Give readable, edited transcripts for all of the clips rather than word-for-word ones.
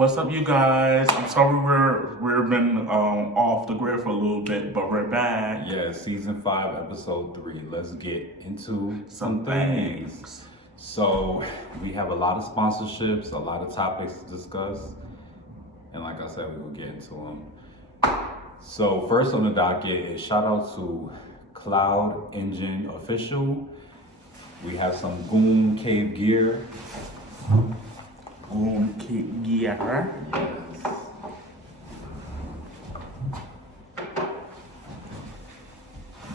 What's up, you guys? I'm sorry we've been off the grid for a little bit, but we're back. Yeah, season 5, episode 3. Let's get into some things. So we have a lot of sponsorships, a lot of topics to discuss, and like I said, we will get into them. So first on the docket is shout out to Cloud Engine Official. We have some Goon Cave gear. Goon Cave gear. Yes.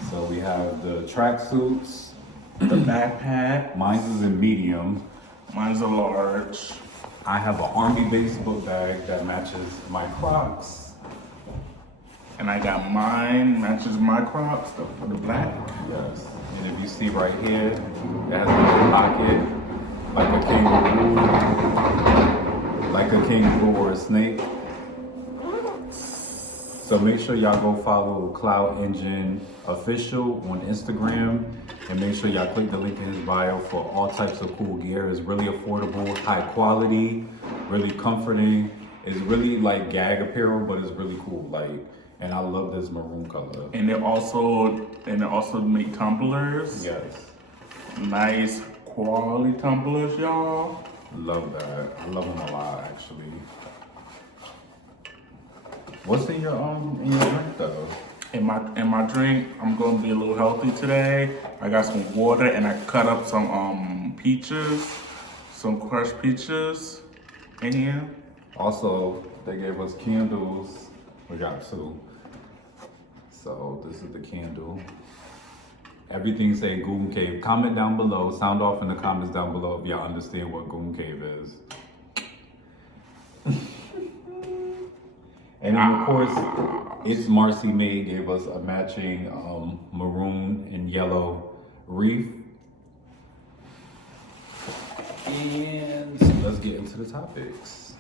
So we have the tracksuits, the backpack. Mine's is in medium. Mine's a large. I have an army base book bag that matches my Crocs. And I got mine, matches my Crocs, the black. Yes. And if you see right here, it has a little pocket, like a kangaroo or a snake. So make sure y'all go follow Cloud Engine Official on Instagram, and make sure y'all click the link in his bio for all types of cool gear. It's really affordable, high quality, really comforting. It's really like gag apparel, but it's really cool. And I love this maroon color. And they also make tumblers. Yes. Nice quality tumblers, y'all. Love that. I love them a lot, actually. What's in your drink though? In my drink, I'm gonna be a little healthy today. I got some water and I cut up some peaches, some crushed peaches in here. Also, they gave us candles. We got 2. So this is the candle. Everything say Goon Cave. Comment down below. Sound off in the comments down below if y'all understand what Goon Cave is. And then of course, It's Marcy May gave us a matching maroon and yellow wreath. And let's get into the topics.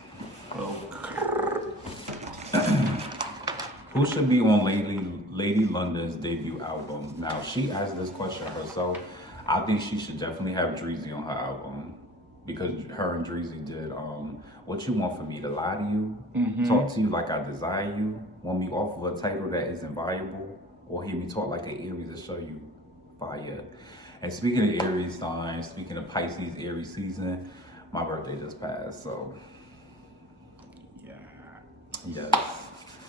Who should be on Lady London's debut album? Now, she asked this question herself. I think she should definitely have Dreezy on her album, because her and Dreezy did What You Want For Me to Lie to You, Talk to You Like I Desire You, Want Me Off of a Title That Isn't Valuable, or Hear Me Talk Like an Aries to Show You Fire. And speaking of Aries signs, speaking of Pisces Aries season, my birthday just passed, so yeah. Yes.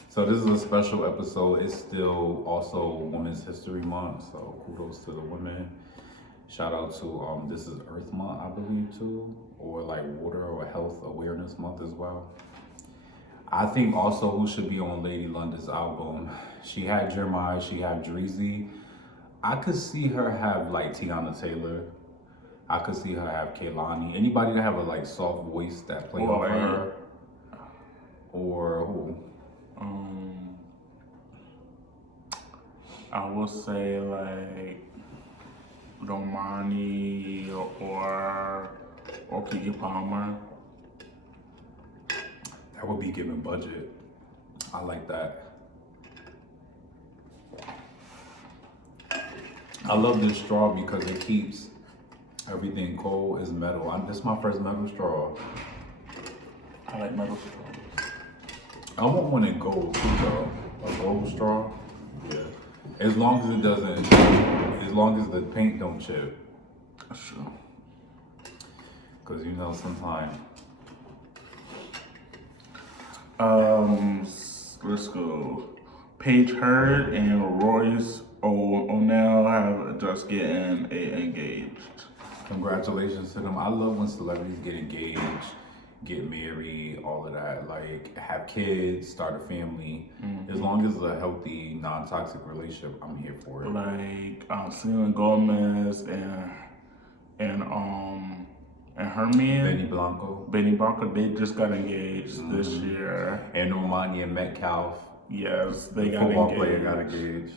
So this is a special episode. It's still also Women's History Month, so kudos to the women. Shout out to, this is Earth Month, I believe too, or like Water or Health Awareness Month as well. I think also who should be on Lady London's album, she had Jeremiah, she had Dreezy. I could see her have like Tiana Taylor. I could see her have Kehlani. Anybody that have a like soft voice that play over her. Or who? I will say like Romani or Kiki Palmer. That would be given budget. I like that. I love this straw because it keeps everything cold. It's metal. This is my first metal straw. I like metal straws. I want one in gold too, though. A gold straw. Yeah. As long as it doesn't, as long as the paint don't chip. Sure. Cause you know sometimes. Let's go. Paige Hurd and Royce O'Neal have just getting engaged. Congratulations to them. I love when celebrities get engaged, get married, all of that. Like have kids, start a family. As long as it's a healthy, non-toxic relationship, I'm here for it. Like Selena Gomez and her man Benny Blanco, they just got engaged this year. And Normani and Metcalf. Yes, they got football engaged. player got engaged.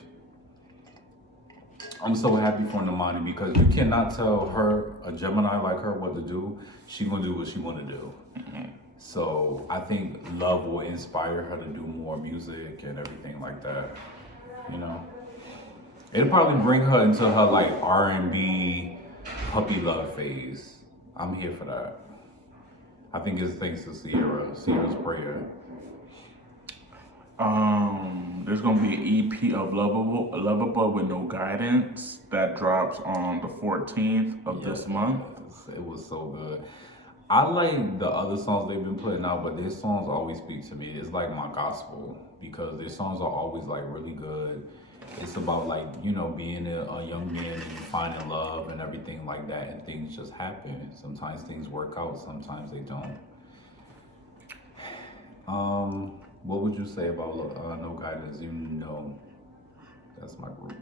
I'm so happy for Normani because you cannot tell her, a Gemini like her, what to do. She gonna do what she wanna do. So I think love will inspire her to do more music and everything like that. You know, it'll probably bring her into her like R&B puppy love phase. I'm here for that. I think it's thanks to Sierra's prayer. There's gonna be an EP of Lovable with No Guidance that drops on the 14th of this month. It was so good. I like the other songs they've been putting out, but their songs always speak to me. It's like my gospel because their songs are always like really good. It's about like, you know, being a young man and finding love and everything like that, and things just happen. Sometimes things work out, sometimes they don't. What would you say about No Guidance? You know, that's my group.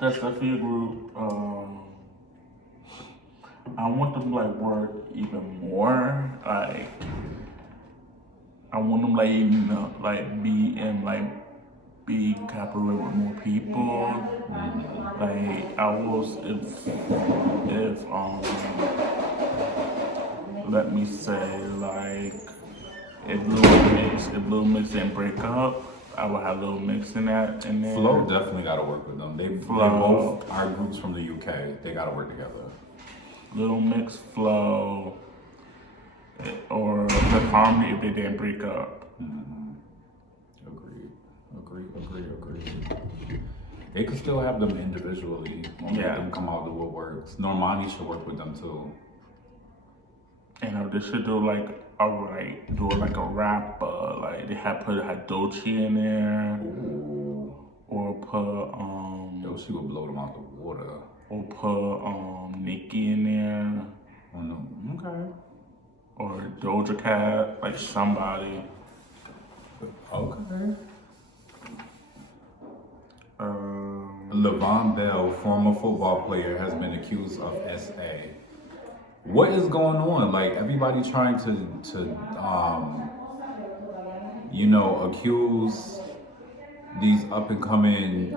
That's definitely a group. I want them to like work even more. Like, I want them like even like be collaborate with more people. Like I was if let me say like if Little Mix didn't break up, I would have Little Mix in that in there. Flo definitely got to work with them. They both are groups from the UK. They got to work together. Little Mix, Flo, or the Harmony if they didn't break up. Agreed. They could still have them individually. Let them come out do what works. Normani should work with them too. And they should do like a rap. Like they had put Dolce in there. Ooh. Or put Dolce would blow them out the water. Or put Nicki in there. Oh no. Okay. Or Doja Cat, like somebody. Okay. Levon Bell, former football player, has been accused of SA. What is going on? Like everybody trying to you know, accuse these up and coming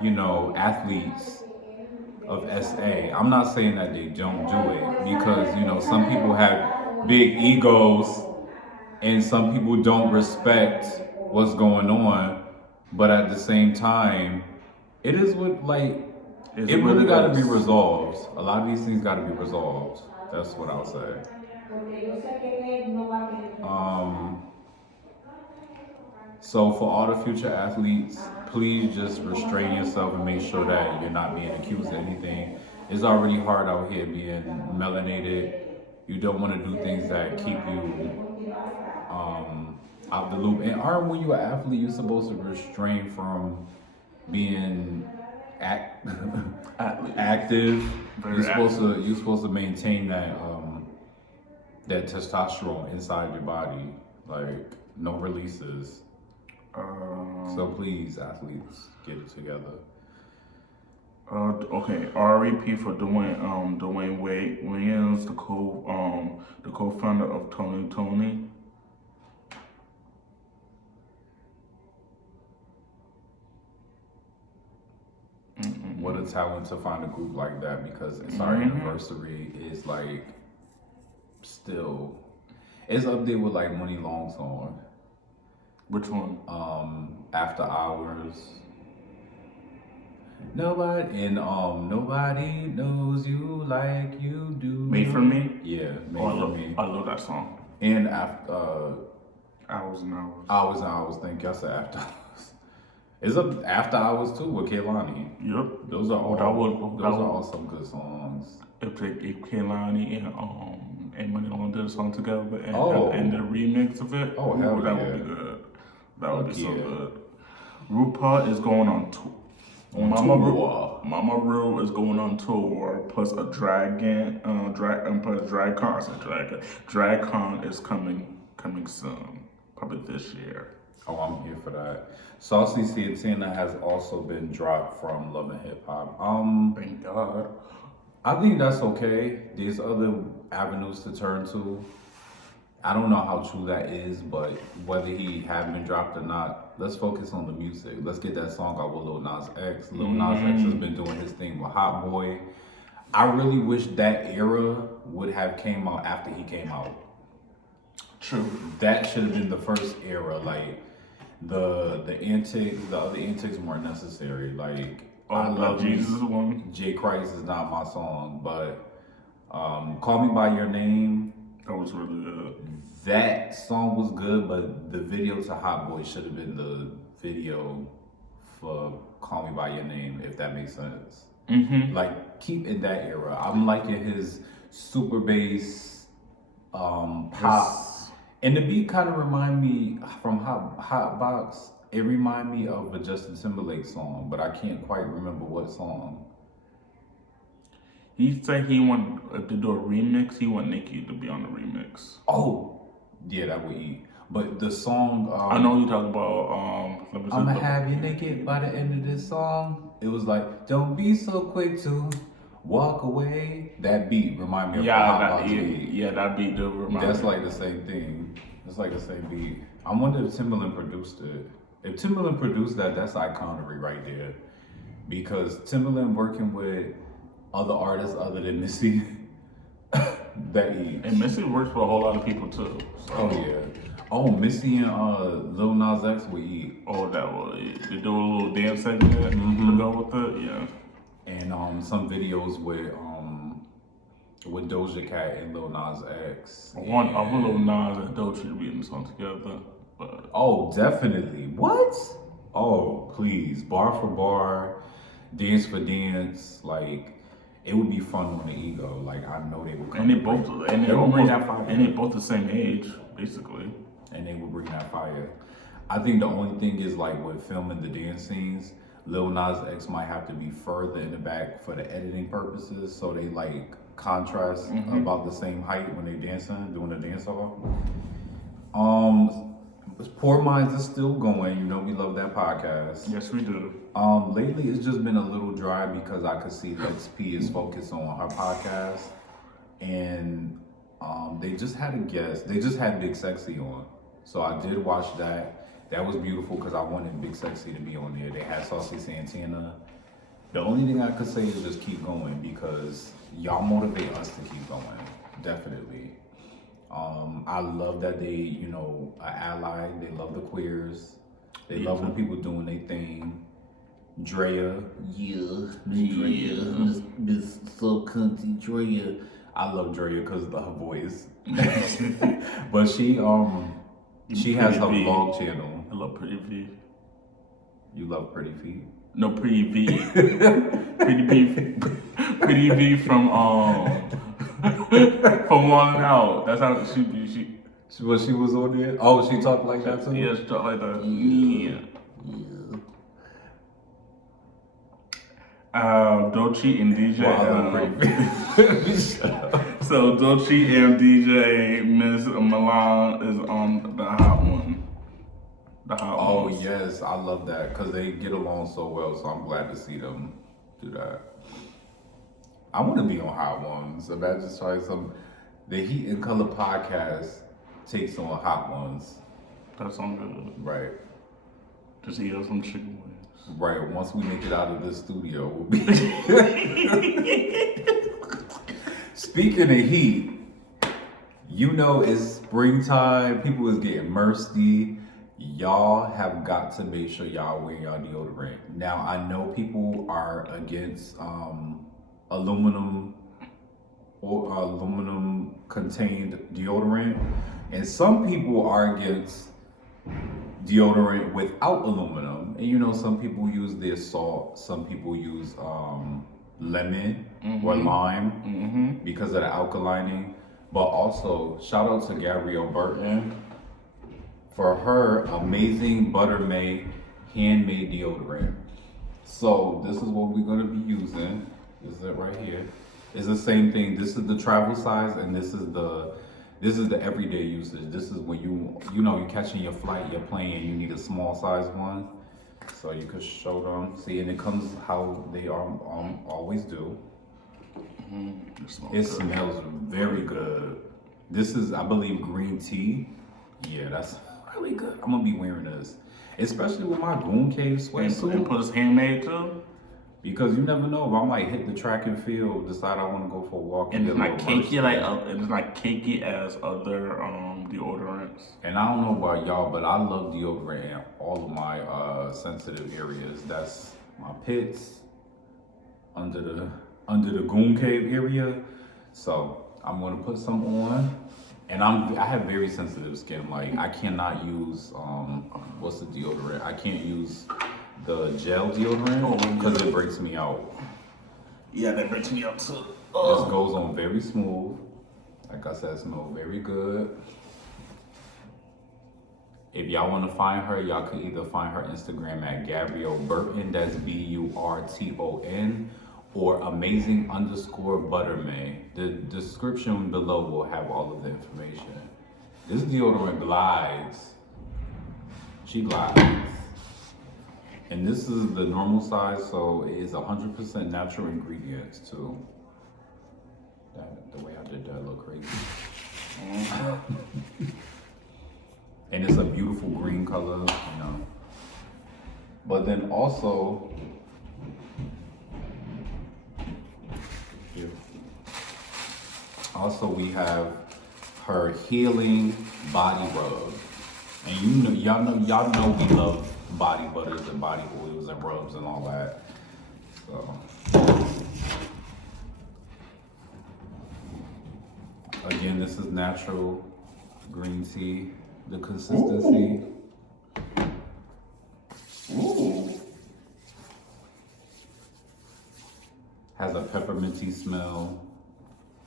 you know, athletes of SA. I'm not saying that they don't do it because, you know, some people have big egos and some people don't respect what's going on, but at the same time, it is what like it really got to be resolved. A lot of these things got to be resolved. That's what I'll say. So for all the future athletes, please just restrain yourself and make sure that you're not being accused of anything. It's already hard out here being melanated. You don't want to do things that keep you out the loop. And when you're an athlete, you're supposed to restrain from being active. You're supposed to maintain that that testosterone inside your body, like no releases. So please, athletes, get it together. Okay, REP for Dwayne Williams, the co-founder of Tony. What a talent to find a group like that, because it's our anniversary is like still it's up there with like Money Long song. Which one? After Hours. Nobody knows you like you do. Made for Me? Yeah, for Me. I love that song. And after Hours and Hours. Hours and Hours, thank you. I said After Hours. It's up After Hours too with Kehlani. Yep. Those are all some good songs. If Kehlani and Money Long did a song together and the remix of it, hell yeah. That would be good. That would be so good. RuPaul is going on tour. Mama Ru is going on tour, plus a DragCon is coming soon, probably this year. Oh, I'm here for that. Saucy Santana has also been dropped from Love and Hip Hop. Thank God. I think that's okay. There's other avenues to turn to. I don't know how true that is, but whether he have been dropped or not, let's focus on the music. Let's get that song out with Lil Nas X. Lil Nas X has been doing his thing with Hot Boy. I really wish that era would have came out after he came out. True. That should have been the first era. Like the other antics weren't necessary. Like I love Jesus one. J. Christ is not my song, but Call Me By Your Name. That was really good. That song was good, but the video to Hot Boy should have been the video for Call Me By Your Name, if that makes sense. Mm-hmm. Like, keep in that era. I'm liking his super bass, pop. Yes. And the beat kind of remind me from Hot Box. It remind me of a Justin Timberlake song, but I can't quite remember what song. He said he wanted to do a remix. He want Nicki to be on the remix. Oh, yeah, that would eat. But the song, I know you talk about. I'ma have you naked by the end of this song. It was like, don't be so quick to walk away. That beat remind me of the Hot Box beat. Yeah, that beat do remind That's me. like the same thing. It's like the same beat. I wonder if Timberland produced it. If Timberland produced that, that's iconery right there. Because Timberland working with other artists other than Missy, that eats. And Missy works for a whole lot of people too. So. Oh yeah. Oh, Missy and Lil Nas X would eat. Oh, that will eat. They do a little dance segment to go with it. Yeah. And some videos with Doja Cat and Lil Nas X. I want Lil Nas and Doja to be in the song together. But Oh, definitely. What? Oh, please. Bar for bar, dance for dance. Like, it would be fun on the ego. Like, I know they would come. and they both the same age, basically. And they would bring that fire. I think the only thing is, like, with filming the dance scenes, Lil Nas X might have to be further in the back for the editing purposes, so they like contrast about the same height when they dancing, doing the dance off. Poor Minds is still going. You know we love that podcast. Yes, we do. Lately it's just been a little dry because I could see that XP is focused on her podcast, and they just had a guest. They just had Big Sexy on, so I did watch that. That was beautiful because I wanted Big Sexy to be on there. They had Saucy Santana. The only thing I could say is just keep going because y'all motivate us to keep going. Definitely. I love that they, are allied. They love the queers. They love when people doing their thing. Drea. Yeah, Miss so cunty Drea. I love Drea because of her voice. But she has her vlog channel. I love Pretty V. You love Pretty Feet? No, Pretty V. Pretty V from One and Out. That's how she She was on there? Oh, she talked like that too? Yeah, she talked like that. Yeah. Doechii and DJ. Wow, So Doechii and DJ Miss Milan is on the hot one. The hot Oh ones. yes, I love that because they get along so well. So I'm glad to see them do that. I want to be on Hot Ones. Imagine trying some. The Heat and Color podcast takes on Hot Ones. That sounds good. Right. Just eat us some chicken wings. Right. Once we make it out of this studio, we'll be. Speaking of heat, it's springtime. People is getting thirsty. Y'all have got to make sure y'all wear y'all deodorant. Now, I know people are against aluminum contained deodorant, and some people are against deodorant without aluminum. And some people use their salt, some people use lemon or lime because of the alkalining. But also, shout out to Gabrielle Burton for her amazing Butter May handmade deodorant. So this is what we're gonna be using. This is it right here. It's the same thing. This is the travel size, and this is the everyday usage. This is when you're catching your flight, you're playing, you need a small size one. So you could show them. See, and it comes how they always do. It smells very good. This is, I believe, green tea. Yeah, that's really good. I'm gonna be wearing this, especially with my Goon Cave sweatsuit. And put this handmade too. Because you never know if I might hit the track and field, decide I want to go for a walk. And it's not cakey as other deodorants. And I don't know about y'all, but I love deodorant in all of my sensitive areas. That's my pits, under the Goon Cave area, So I'm gonna put some on, and I have very sensitive skin. Like I cannot use what's the deodorant? I can't use the gel deodorant because it breaks me out. Yeah, that breaks me out too. This goes on very smooth. Like I said, smells very good. If y'all want to find her, y'all can either find her Instagram at Gabrielle Burton, that's BURTON, or amazing_buttermay. The description below will have all of the information. This deodorant glides. She glides. And this is the normal size, so it is 100% natural ingredients too. The way I did that looked crazy. And it's a beautiful green color, you know. But then also, we have her healing body rub. And y'all know we love body butters and body oils and rubs and all that. So again, this is natural green tea. The consistency. Ooh. Has a pepperminty smell.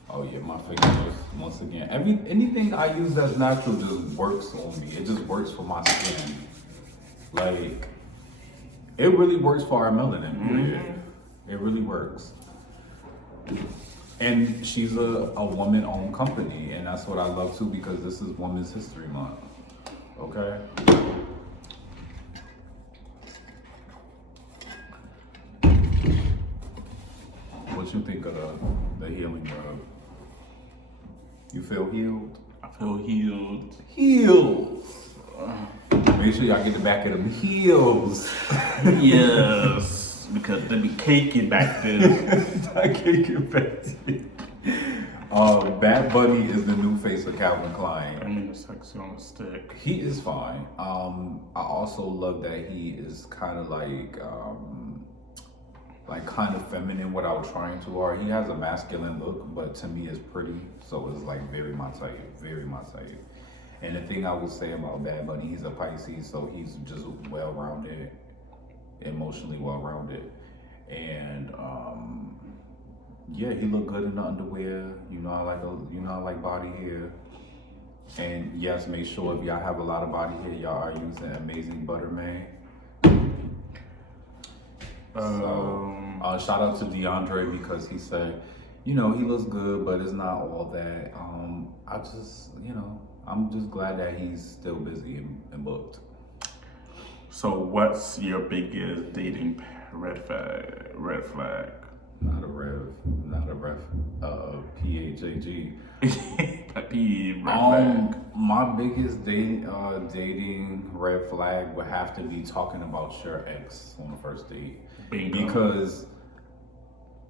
Oh yeah, my fingers, once again. Anything I use that's natural just works on me. It just works for my skin. Like, it really works for our melanin, period. It really works. And she's a woman-owned company, and that's what I love too, because this is Women's History Month. Okay? What you think of the healing rub? You feel healed? I feel healed. Heels! Make sure y'all get the back of them heels. Yes, because they be caking back then. I can't get back to it. Bad Bunny is the new face of Calvin Klein. I mean, the sexy on a stick. He is fine. I also love that he is kind of like kind of feminine without trying too hard. He has a masculine look, but to me it's pretty. So it's like very my type, very my type. And the thing I will say about Bad Bunny, he's a Pisces, so he's just well-rounded, emotionally well-rounded. And yeah, he looked good in the underwear. You know I like body hair. And yes, make sure if y'all have a lot of body hair, y'all are using Amazing Buttermay. So, shout out to DeAndre because he said, he looks good, but it's not all that. I'm just glad that he's still busy and booked. So what's your biggest dating red flag? Not a ref, PHAG. Pet peeve, red flag. My biggest dating red flag would have to be talking about your ex on the first date. Bingo. Because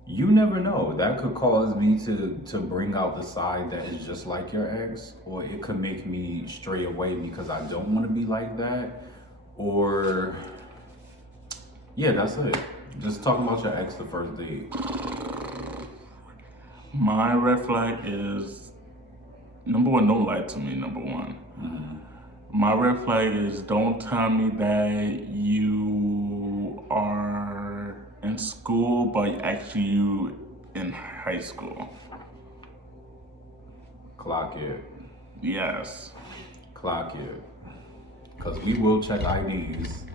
you never know. That could cause me to bring out the side that is just like your ex, or it could make me stray away because I don't want to be like that. Or, yeah, that's it. Just talking about your ex the first date. My red flag is, number one, don't lie to me, number one. Mm-hmm. My red flag is don't tell me that you are in school, but actually you in high school. Clock it. Yes. Clock it. Because we will check IDs.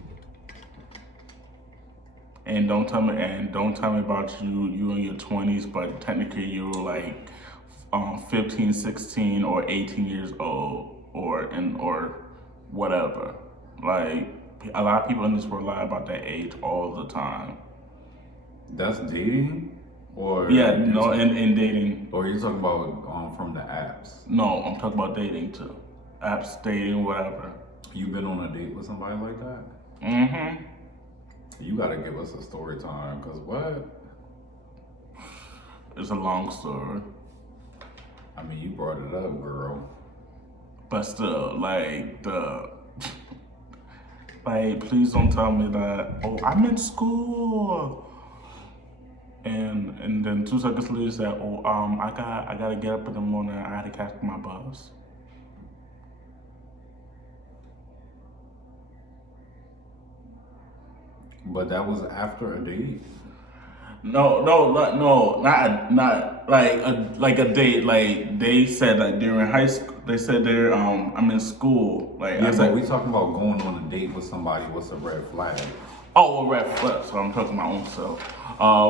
And don't tell me about you in your 20s, but technically you're like 15, 16, or 18 years old, or whatever. Like, a lot of people in this world lie about their age all the time. That's dating? Or yeah, no, in dating. Or you're talking about from the apps? No, I'm talking about dating too. Apps, dating, whatever. You been on a date with somebody like that? Mm-hmm. You gotta give us a story time, cause what? It's a long story. I mean, you brought it up, girl. But still, please don't tell me that, oh, I'm in school. And then 2 seconds later, he said, "Oh, I gotta get up in the morning. I had to catch my bus." But that was after a date. No, not like a date. Like they said that during high school, they said they're I'm in school. Like Yeah, I but said, we talking about going on a date with somebody. What's a red flag? oh, a red flag. So I'm talking my own self.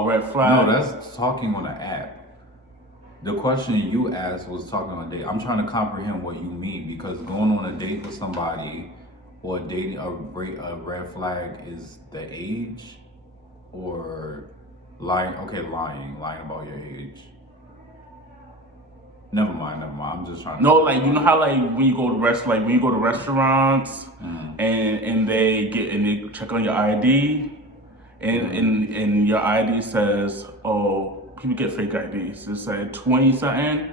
Red flag. No, that's talking on an app. The question you asked was talking on a date. I'm trying to comprehend what you mean, because going on a date with somebody or dating a red flag is the age, or lying. Okay, lying about your age. Never mind. I'm just trying to. No, like you know how like when you go to restaurants and they check on your ID and your ID says, oh, people get fake IDs. It said 20 something.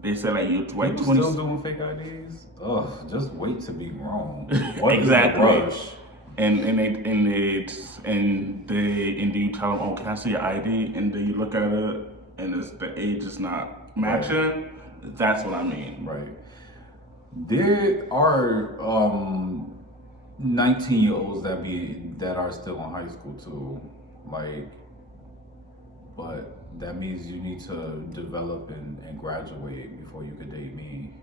They say like you're like People 20. still doing fake IDs? Ugh, just wait to be grown. What Exactly. is the rush? And then you tell them, oh, can I see your ID? And then you look at it and the age is not matching. Right. That's what I mean. Right. There are 19-year-olds that are still in high school too. Like, but that means you need to develop and graduate before you could date me.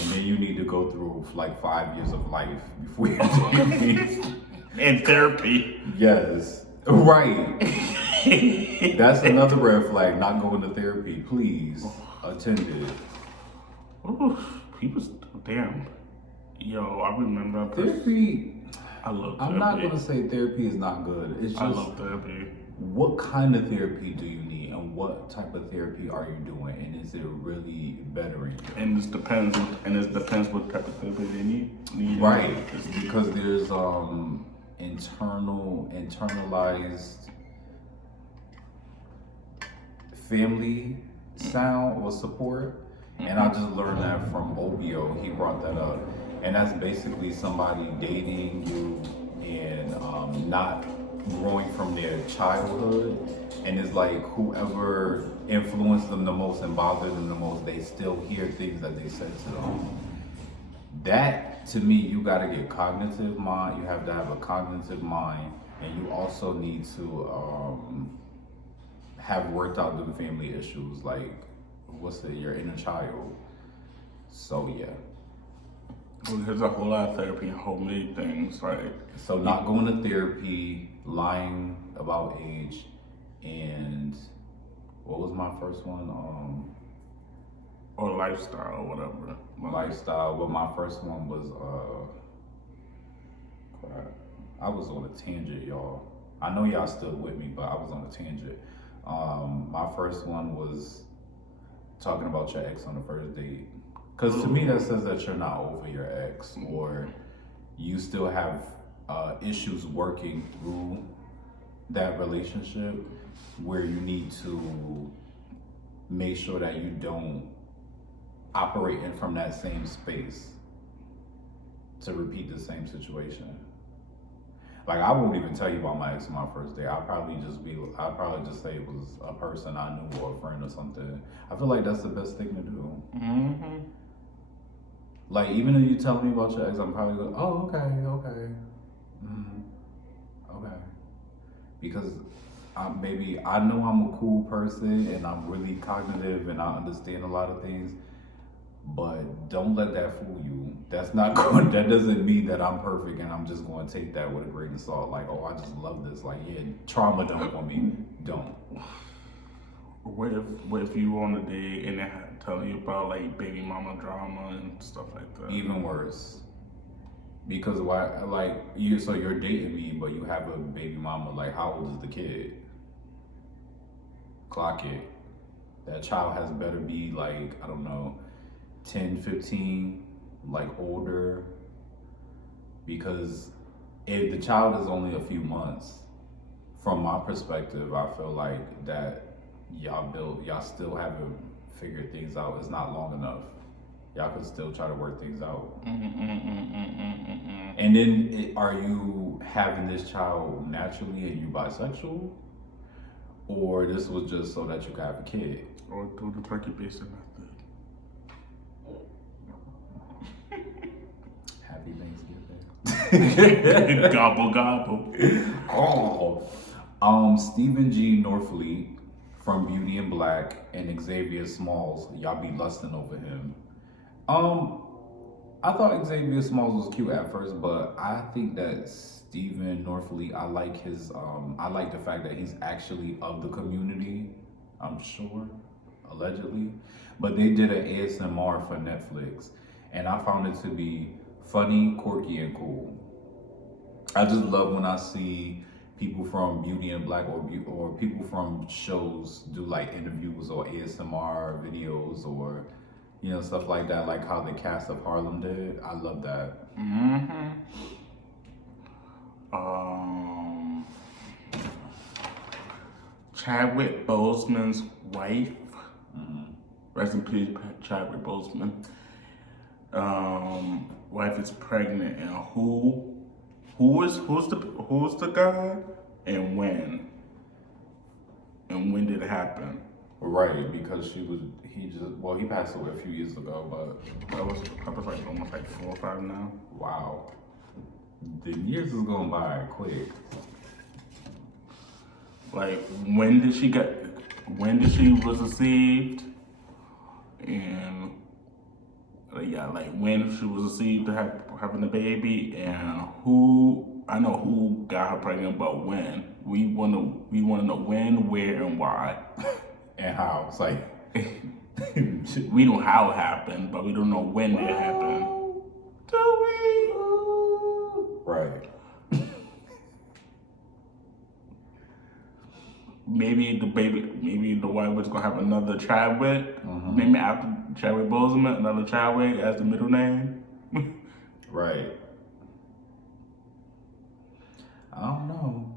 And then you need to go through like 5 years of life before you date me. And therapy. Yes. Right. That's another red flag. Not going to therapy. Please attend it. Ooh, people, damn. Yo, I remember Therapy. I love therapy. I'm not going to say therapy is not good. It's just, I love therapy. What kind of therapy do you need, and what type of therapy are you doing, and is it really bettering you? And it depends what type of therapy they need. Right. Because there's internalized family sound or support. And I just learned that from OBO. He brought that up. And that's basically somebody dating you and not growing from their childhood. And it's like whoever influenced them the most and bothered them the most, they still hear things that they said to them. That, to me, you gotta get cognitive mind. You have to have a cognitive mind. And you also need to have worked out the family issues, like, your inner child. So, yeah. There's a whole lot of therapy and whole many things, right? So not going to therapy, lying about age, and what was my first one? Or lifestyle, or whatever. Lifestyle, but my first one was, crap. I was on a tangent, y'all. I know y'all still with me, but I was on a tangent. My first one was talking about your ex on the first date. Because to me, that says that you're not over your ex, or you still have issues working through that relationship, where you need to make sure that you don't operate in from that same space to repeat the same situation. Like, I won't even tell you about my ex on my first day. I'd probably just say it was a person I knew or a friend or something. I feel like that's the best thing to do. Mm-hmm. Like, even if you tell me about your ex, I'm probably going, oh, okay. Okay. Because I know I'm a cool person and I'm really cognitive and I understand a lot of things, but don't let that fool you. That doesn't mean that I'm perfect and I'm just going to take that with a grain of salt. Like, oh, I just love this. Like, yeah, trauma don't want me. Don't. What if you were on a date and they're telling you about like baby mama drama and stuff like that? Even worse. Because so you're dating me, but you have a baby mama. Like, how old is the kid? Clock it. That child has better be like, I don't know, 10, 15, like older. Because if the child is only a few months, from my perspective, I feel like that y'all still haven't figured things out. It's not long enough. Y'all can still try to work things out. And then are you having this child naturally and you bisexual? or this was just so that you could have a kid. Or do the turkey basting method. Happy Thanksgiving. Gobble gobble. Stephen G. Norfleet from Beauty and Black and Xavier Smalls, y'all be lusting over him. I thought Xavier Smalls was cute at first, but I think that Stephen Norfleet, I like his, I like the fact that he's actually of the community, I'm sure, allegedly. But they did an ASMR for Netflix, and I found it to be funny, quirky, and cool. I just love when I see people from Beauty and Black or people from shows do like interviews or ASMR videos or, you know, stuff like that, like how the cast of Harlem did. I love that. Mm-hmm. Chadwick Boseman's wife. Mm-hmm. Rest in peace, Chadwick Boseman. Wife is pregnant, and who's the guy, and when did it happen? Right, because he passed away a few years ago, but That was like almost like 4 or 5 now. wow, the years is going by quick. Like when did she was conceived, and like when she was conceived to having the baby, and I know who got her pregnant, but when. We wanna know when, where, and why. And how? It's like We know how it happened, but we don't know when it happened. Do we? right. Maybe the wife was gonna have another Chadwick. Mm-hmm. Maybe after Chadwick Boseman, another Chadwick as the middle name. Right. I don't know.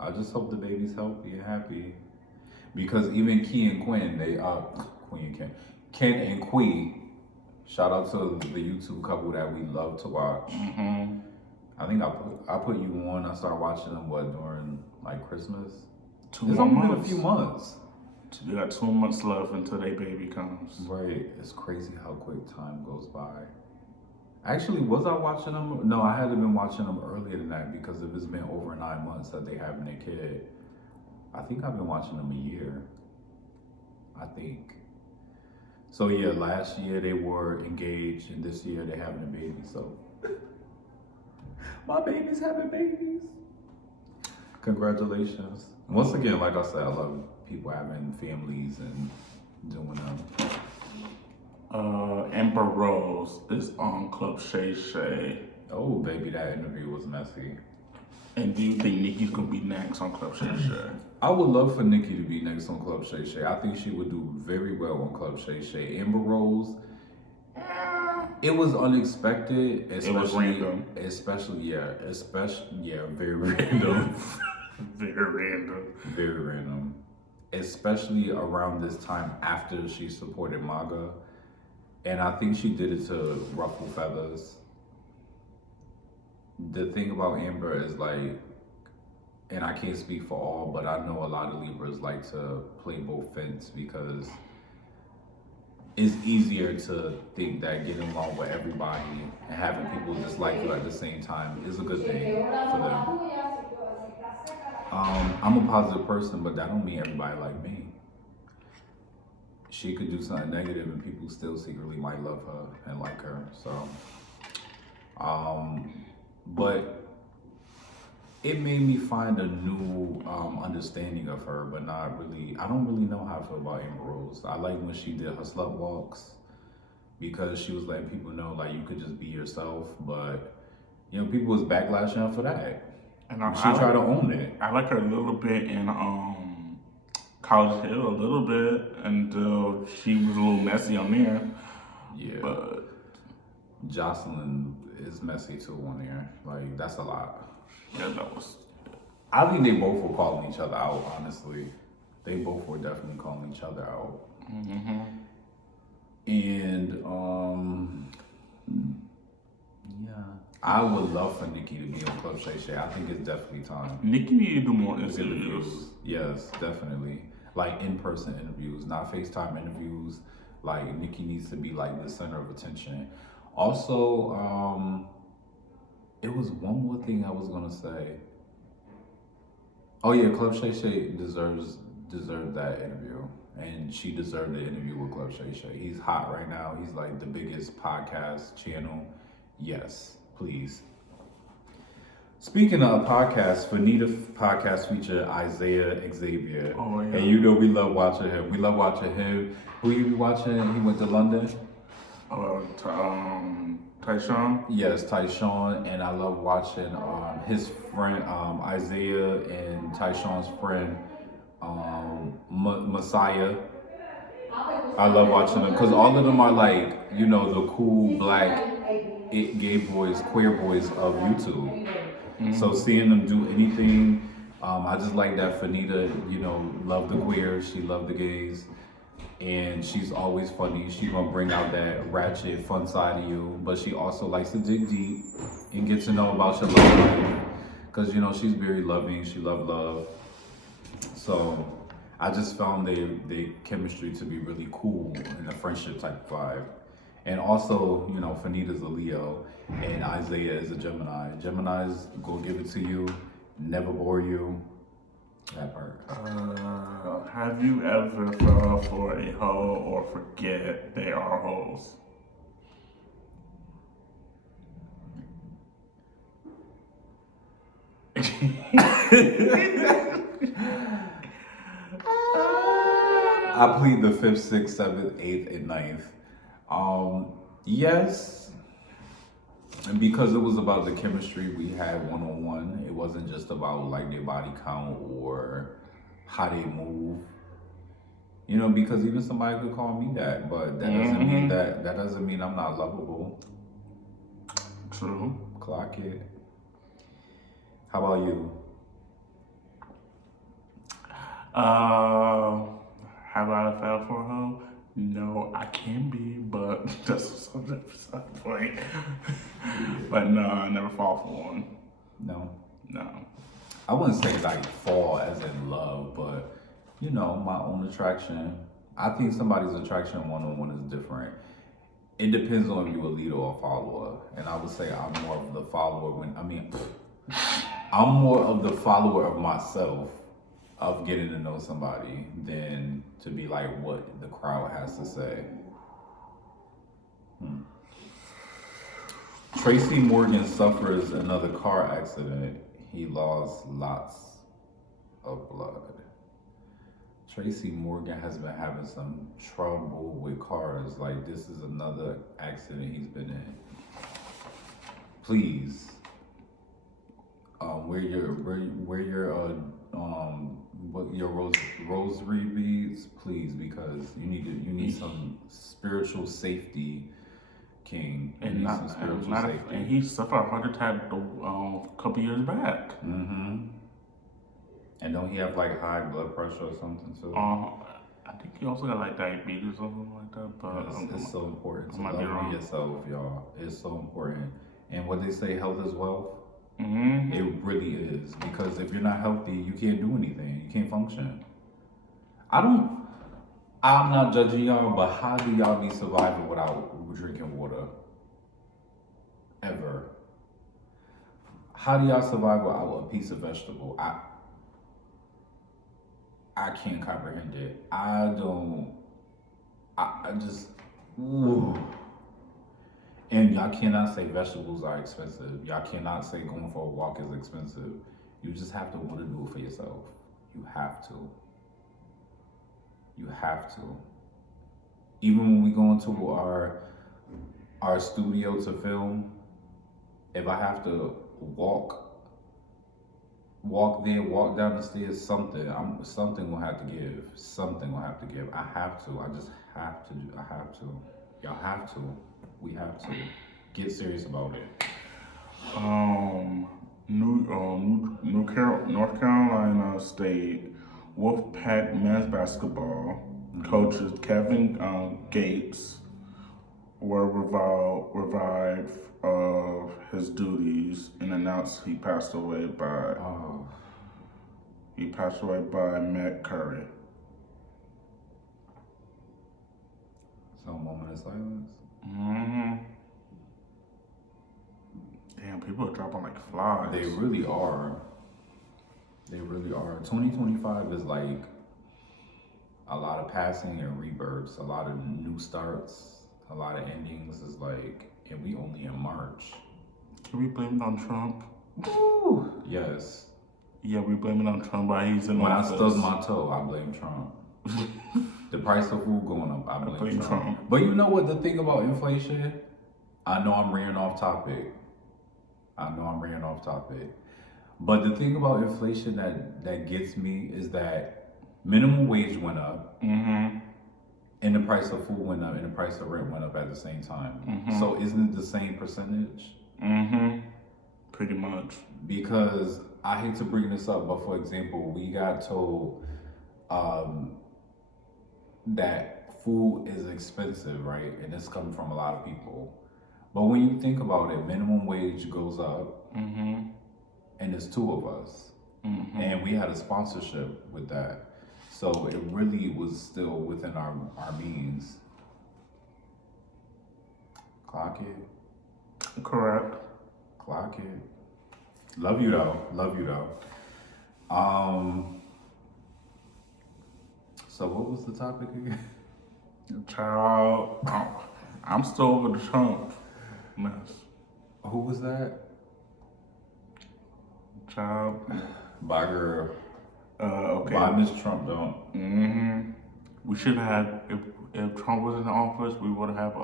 I just hope the baby's healthy and happy. Because even Ken and Quee, shout out to the YouTube couple that we love to watch. Mm-hmm. I think I put you on. I started watching them during like Christmas. 2 It's more only been a months. few months. They got 2 months left until their baby comes. Right. It's crazy how quick time goes by. Actually, was I watching them? No, I hadn't been watching them earlier than that because it's been over 9 months that they having a kid. I think I've been watching them a year. I think. So yeah, last year they were engaged and this year they're having a baby, so. My baby's having babies. Congratulations. Once again, like I said, I love people having families and doing them. Amber Rose is on Club Shay Shay. Oh, baby, that interview was messy. And do you think Nicki's gonna be next on Club Shay Shay? I would love for Nicki to be next on Club Shay Shay. I think she would do very well on Club Shay Shay. Amber Rose, it was unexpected, especially, it was random. Very random. Very random. Very random. Especially around this time after she supported MAGA. And I think she did it to ruffle feathers. The thing about Amber is like, and I can't speak for all, but I know a lot of Libras like to play both fence because it's easier to think that getting along with everybody and having people dislike you at the same time is a good thing for them. I'm a positive person, but that don't mean everybody like me. She could do something negative and people still secretly might love her and like her. So, but it made me find a new understanding of her, but not really. I don't really know how I feel about Amber Rose. I like when she did her slut walks because she was letting people know like you could just be yourself, but you know people was backlashing her for that. And she tried to own it. I like her a little bit in College Hill, a little bit, until she was a little messy on there. Yeah. But Jocelyn is messy too on there. Like that's a lot. yeah, that was. I think they both were calling each other out, honestly. They both were definitely calling each other out. Mm-hmm. And, yeah. I would love for Nikki to be on Club Shay Shay. I think it's definitely time. Nikki need to do more interviews. Yes, definitely. Like in-person interviews, not FaceTime interviews. Like Nikki needs to be like the center of attention. Also, it was one more thing I was gonna say. Oh yeah, Club Shay Shay deserved that interview, and she deserved the interview with Club Shay Shay. He's hot right now. He's like the biggest podcast channel. Yes, please. Speaking of podcasts, Fanita podcast feature Isaiah Xavier. Oh, yeah. And you know we love watching him. We love watching him. Who you be watching? He went to London. Tyshawn. Yes, Tyshawn, and I love watching his friend Isaiah and Tyshawn's friend Messiah. I love watching them because all of them are like, you know, the cool black gay boys, queer boys of YouTube. Mm-hmm. So seeing them do anything, I just like that Fanita, you know, love the queers, she love the gays, and she's always funny. She's gonna bring out that ratchet, fun side of you, but she also likes to dig deep and get to know about your love life, because you know she's very loving. She love. So I just found their chemistry to be really cool and a friendship type vibe. And also, you know, Fanita's a Leo and Isaiah is a Gemini. Gemini's gonna give it to you, never bore you. That part. Have you ever fell for a hoe or forget they are hoes? I plead the 5th, 6th, 7th, 8th, and 9th. Yes, and because it was about the chemistry we had one-on-one, it wasn't just about like their body count or how they move. You know, because even somebody could call me that, but that doesn't mean that doesn't mean I'm not lovable. True. Clock it. How about you? Have I fell for a hoe? No, I can be, but that's a point. But no, I never fall for one. No. I wouldn't say like fall as in love, but you know, my own attraction. I think somebody's attraction one-on-one is different. It depends on if you're a leader or a follower. And I would say I'm more of the follower I'm more of the follower of myself, of getting to know somebody, than to be like what the crowd has to say. Tracy Morgan suffers another car accident. He lost lots of blood. Tracy Morgan has been having some trouble with cars. Like, this is another accident he's been in. Please, wear your rosary beads, please, because you need some spiritual safety, King. And he suffered a heart attack a couple years back. And don't he have like high blood pressure or something too? I think he also got like diabetes or something like that. But it's so important to love yourself, y'all. It's so important. And what they say, health is wealth. It really is, because if you're not healthy, you can't do anything. You can't function. I'm not judging y'all, but how do y'all be surviving without drinking water? Ever? How do y'all survive without a piece of vegetable? I can't comprehend it. I just, ooh. And y'all cannot say vegetables are expensive. Y'all cannot say going for a walk is expensive. You just have to want to do it for yourself. You have to. You have to. Even when we go into our studio to film, if I have to walk there, walk down the stairs, something will have to give. Something will have to give. I have to. I just have to. I have to. Y'all have to. We have to get serious about it. North Carolina State Wolfpack men's basketball coaches Kevin Gates were revived of his duties and announced he passed away by Carey. So, a moment of silence. Mm-hmm. Damn, people are dropping like flies. They really are. They really are. 2025 is like a lot of passing and rebirths, a lot of new starts, a lot of endings. Is like, and we only in March. Can we blame it on Trump? Woo. Yes. Yeah, we blame it on Trump, but he's in When office. I stubbed my toe, I blame Trump. The price of food going up, I blame Trump. But you know what the thing about inflation? I know I'm reading off topic. But the thing about inflation that gets me is that minimum wage went up, Mm-hmm. and the price of food went up, and the price of rent went up at the same time. Mm-hmm. So isn't it the same percentage? Mm-hmm. Pretty much. Because I hate to bring this up, but for example, we got told that food is expensive, right? And it's coming from a lot of people. But when you think about it, minimum wage goes up, Mm-hmm. and there's two of us. Mm-hmm. And we had a sponsorship with that. So it really was still within our means. Clock it. Correct. Clock it. Love you though. So what was the topic again? Child, I'm still over the Trump mess. Who was that? Child. Bye girl. Okay. Bye Miss Trump don't. Mm-hmm. We should have had, if Trump was in office, we would have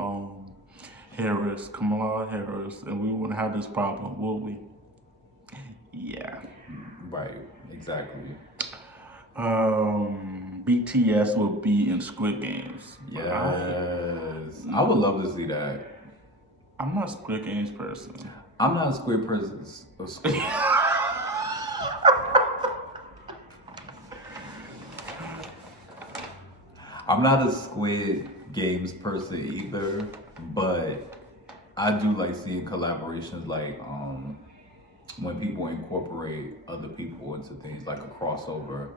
Kamala Harris, and we wouldn't have this problem, would we? Yeah. Right, exactly. BTS will be in Squid Games. Yes. I would love to see that. I'm not a Squid Games person. I'm not a squid person. I'm not a Squid Games person either, but I do like seeing collaborations like when people incorporate other people into things like a crossover.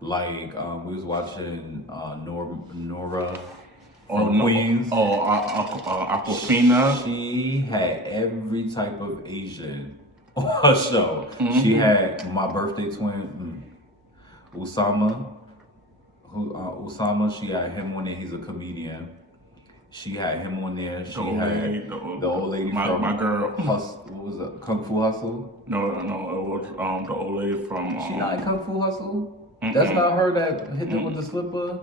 Like we was watching Nora from Queens. Aquafina. She had every type of Asian on her show. Mm-hmm. She had my birthday twin, Usama. Usama, she had him on there. He's a comedian. She had him on there. She had the old lady from my girl. What was it? Kung Fu Hustle? No, it was the old lady from. She not in Kung Fu Hustle. Mm-mm. That's not her that hit them with the slipper.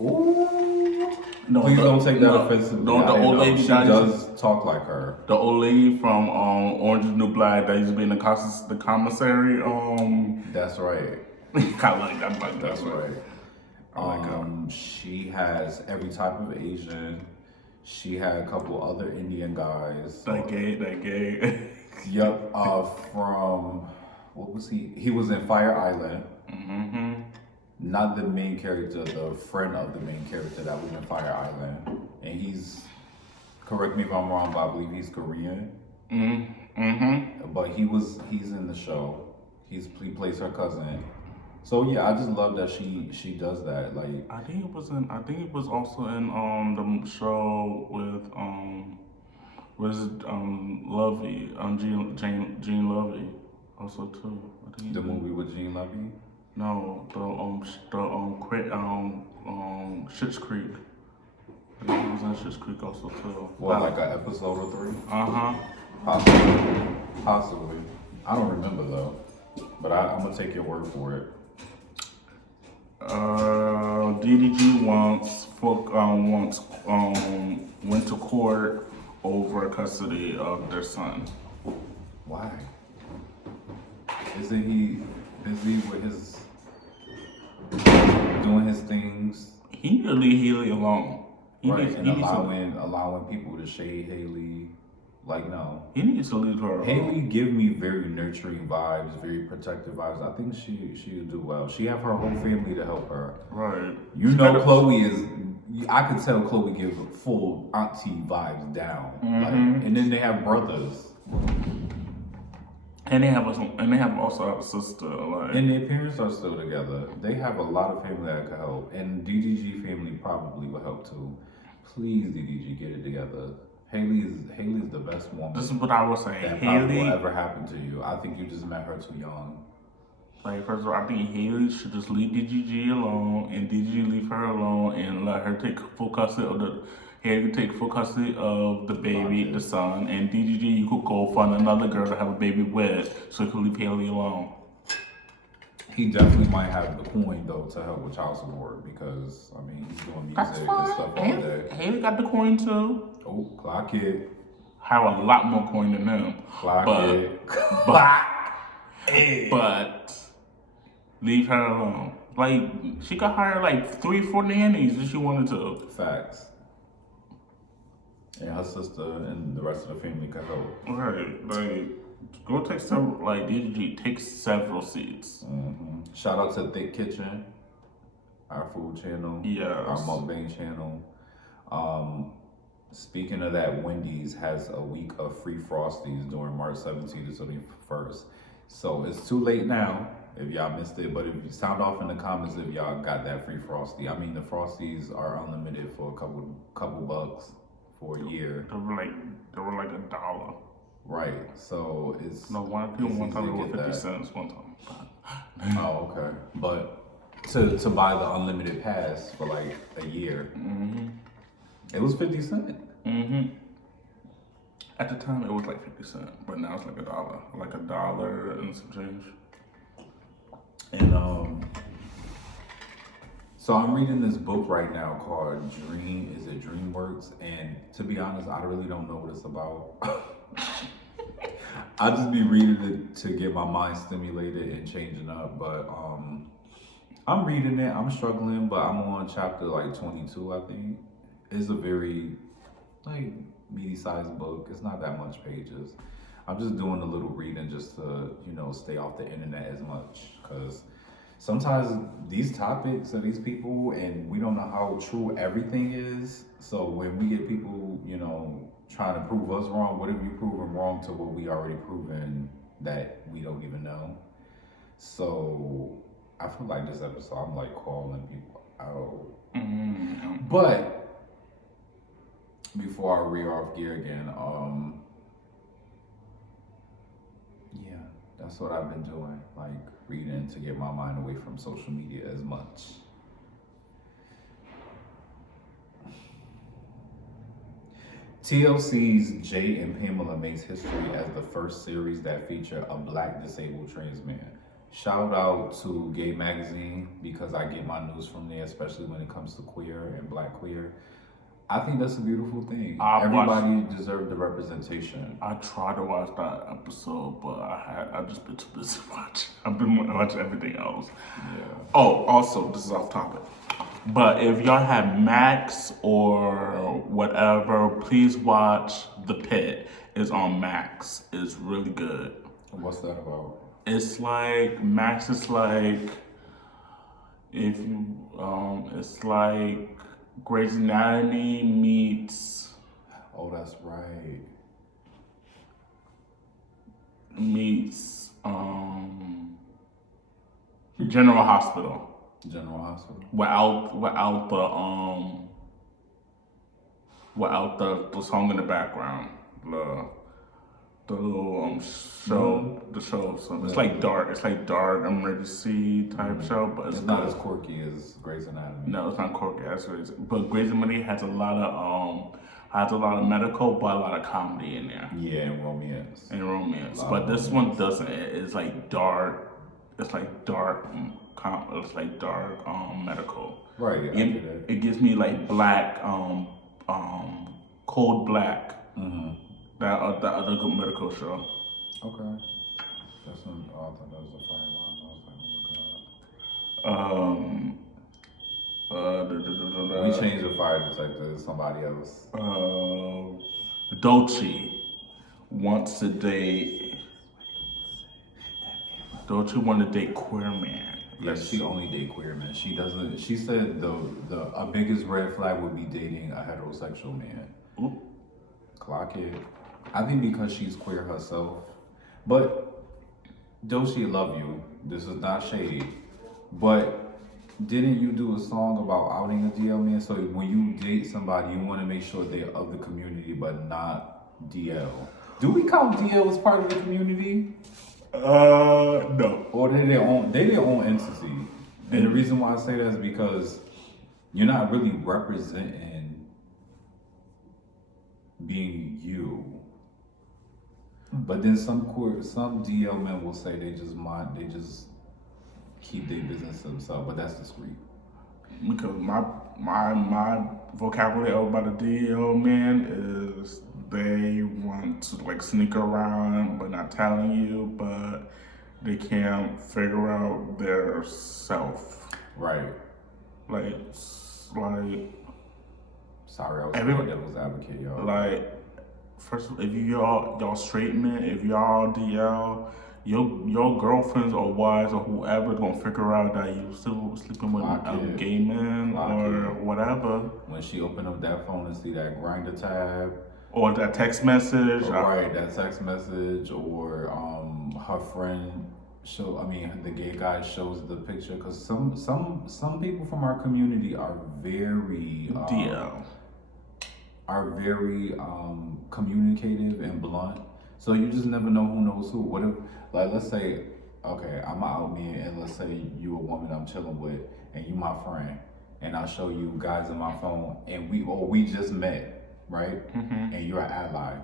Ooh. No, please don't take that offensively. No, the old lady. She does talk like her. The old lady from Orange is the New Black that used to be in the commissary. That's right. Kind of like that. That's right. I like her. She has every type of Asian. She had a couple other Indian guys. That gay. Yep. From what was he? He was in Fire Island. Mm-hmm. Not the main character, the friend of the main character that was in Fire Island. And he's, correct me if I'm wrong, but I believe he's Korean. Mm-hmm. But he's in the show. He plays her cousin. So yeah, I just love that she does that. Like I think it was also in the show with Lovey, Jean Lovey also too. I think the movie with Jean Lovey. No, Schitt's Creek. I think it was in Schitt's Creek also too. What, like an episode or 3? Possibly. I don't remember though, but I'm gonna take your word for it. DDG went to court over custody of their son. Why? Isn't he busy with his doing his things? He need to leave Haley alone. Right, and allowing people to shade Haley. Like, no. He needs to leave her alone. Haley give me very nurturing vibes, very protective vibes. I think she'll do well. She have her whole family to help her. Right. You know, Chloe is I could tell Chloe gives full auntie vibes down. Like, Mm-hmm. and then they have brothers. And they have also a sister. Like, And their parents are still together. They have a lot of family that could help. And DDG family probably will help too. Please, DDG, get it together. Haley is the best woman. this is what I was saying. That probably Haley will ever happen to you. I think you just met her too young. Like, first of all, I think Haley should just leave DGG alone, and DGG leave her alone, and let her take full custody of the. Haley take full custody of the baby, the son, and DGG you could go find another girl to have a baby with, so you could leave Haley alone. He definitely might have the coin though to help with child support because I mean he's doing That's music fine. and stuff all day. Haley got the coin too. Oh, clock it. Have a lot more coin than them. Clock it. But leave her alone. Like, she could hire like 3-4 nannies if she wanted to. Facts. And her sister and the rest of the family could help. Right, like, go take several, like, DGG, take several seats. Mm-hmm. Shout out to Thick Kitchen, our food channel. Yes. Our mukbang channel. Speaking of that, Wendy's has a week of free Frosties during March 17th to 21st. So it's too late now if y'all missed it, but if you sound off in the comments if y'all got that free Frosty. I mean, the Frosties are unlimited for a couple bucks for a year. They were like $1. Right. So it's No, one time they were 50 cents one time. Oh, okay. But to buy the unlimited pass for like a year, it was 50 cents. At the time, it was like 50 cents, but now it's like $1, like $1 and some change. And so I'm reading this book right now called DreamWorks, and to be honest, I really don't know what it's about. I just be reading it to get my mind stimulated and changing up, but I'm reading it. I'm struggling, but I'm on chapter like 22, I think. It's a very like meaty-sized book. It's not that much pages. I'm just doing a little reading just to, stay off the internet as much, because sometimes these topics are these people, and we don't know how true everything is. So when we get people, trying to prove us wrong, what if you prove them wrong to what we already proven that we don't even know? So I feel like this episode, I'm like calling people out. But before I rear off gear again, yeah, that's what I've been doing, like reading to get my mind away from social media as much. TLC's Jay and Pamela makes history as the first series that feature a Black disabled trans man. Shout out to Gay Magazine, because I get my news from there, especially when it comes to queer and Black queer. I think that's a beautiful thing. Everybody deserves the representation. I tried to watch that episode, but I just been too busy watching. I've been watching everything else. Yeah. Oh, also, this is off topic. But if y'all have Max or whatever, please watch The Pit. It's on Max. It's really good. What's that about? It's like, Max is like, if you, it's like Grey's Anatomy meets. Oh, that's right. Meets, General Hospital. General Hospital. Without the song in the background, the little show, the show. So it's like dark. It's like dark emergency type show, but it's not as quirky as Grey's Anatomy. No, it's not quirky as Grey's. But Grey's Anatomy has a lot of medical, but a lot of comedy in there. Yeah, and romance. But this one doesn't. It's like dark. It's like dark. It's like dark medical. Right. It gives me like black, Cold Black. That other good medical show. Okay. That's I thought that was a fire alarm. I was like, oh my god. We changed the fire detector to somebody else. Dolce wants to date. Dolce wanted to date queer man. Yes, she only date queer men. She doesn't. She said the biggest red flag would be dating a heterosexual man. Ooh. Clock it. I think because she's queer herself, but though she love you, this is not shade. But didn't you do a song about outing a DL man? So when you date somebody, you want to make sure they're of the community, but not DL. Do we count DL as part of the community? No. Or they their own entity. And the reason why I say that is because you're not really representing being you. But then some DL men will say they just keep their business to themselves, but that's discreet. Because my vocabulary about the DL man is they want to like sneak around but not telling you, but they can't figure out their self. Right. Like Sorry, I was devil's advocate, y'all. like first if y'all straight men, if y'all DL, your girlfriends or wives or whoever gonna figure out that you still sleeping with a gay man or whatever. When she opened up that phone and see that Grindr tab. Or that text message. Right, that text message, or her friend the gay guy shows the picture, because some people from our community are very DL. Are very communicative and blunt. So you just never know who knows who. What if, like, let's say, okay, I'm out me, and let's say you a woman I'm chilling with, and you my friend, and I show you guys on my phone, and we just met, right? Mm-hmm. And you're an ally.